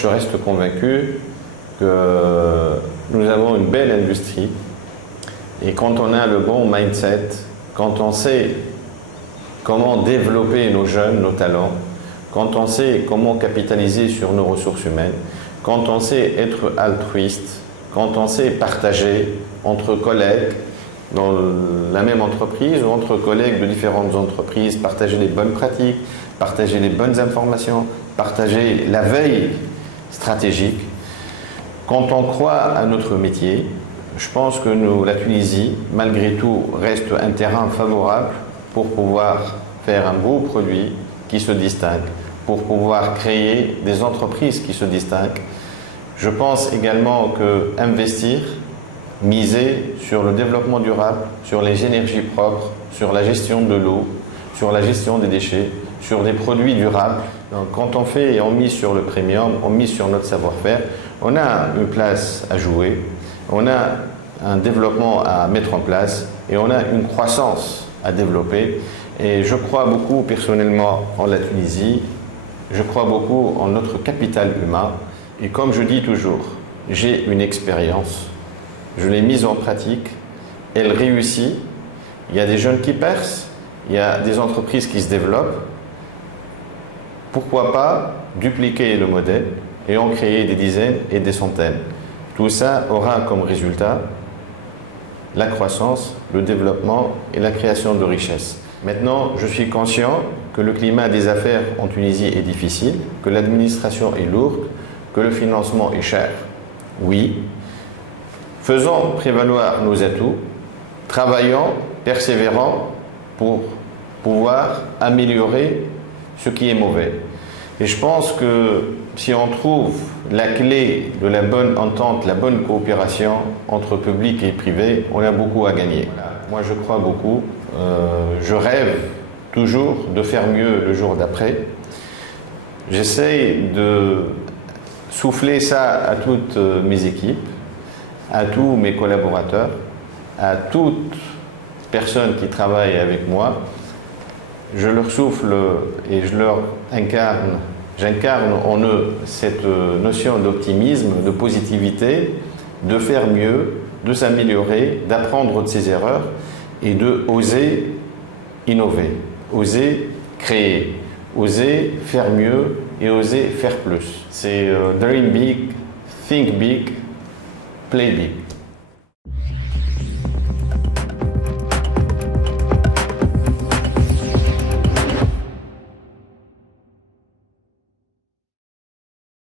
Je reste convaincu que nous avons une belle industrie et quand on a le bon mindset, quand on sait comment développer nos jeunes, nos talents, quand on sait comment capitaliser sur nos ressources humaines, quand on sait être altruiste, quand on sait partager entre collègues dans la même entreprise ou entre collègues de différentes entreprises, partager les bonnes pratiques, partager les bonnes informations, partager la veille stratégique. Quand on croit à notre métier, je pense que la Tunisie, malgré tout, reste un terrain favorable pour pouvoir faire un beau produit qui se distingue, pour pouvoir créer des entreprises qui se distinguent. Je pense également qu'investir, miser sur le développement durable, sur les énergies propres, sur la gestion de l'eau, sur la gestion des déchets, sur des produits durables. Donc, quand on fait et on mise sur le premium, on mise sur notre savoir-faire, on a une place à jouer, on a un développement à mettre en place et on a une croissance à développer. Et je crois beaucoup personnellement en la Tunisie, je crois beaucoup en notre capital humain. Et comme je dis toujours, j'ai une expérience, je l'ai mise en pratique, elle réussit, il y a des jeunes qui percent, il y a des entreprises qui se développent. Pourquoi pas dupliquer le modèle et en créer des dizaines et des centaines. Tout ça aura comme résultat la croissance, le développement et la création de richesses. Maintenant, je suis conscient que le climat des affaires en Tunisie est difficile, que l'administration est lourde, que le financement est cher. Oui. Faisons prévaloir nos atouts, travaillons, persévérons pour pouvoir améliorer ce qui est mauvais. Et je pense que si on trouve la clé de la bonne entente, la bonne coopération entre public et privé, on a beaucoup à gagner. Moi, je crois beaucoup. Je rêve toujours de faire mieux le jour d'après. J'essaye de souffler ça à toutes mes équipes, à tous mes collaborateurs, à toute personne qui travaille avec moi. Je leur souffle et j'incarne en eux cette notion d'optimisme, de positivité, de faire mieux, de s'améliorer, d'apprendre de ses erreurs et de oser innover, oser créer, oser faire mieux et oser faire plus. C'est dream big, think big, play big.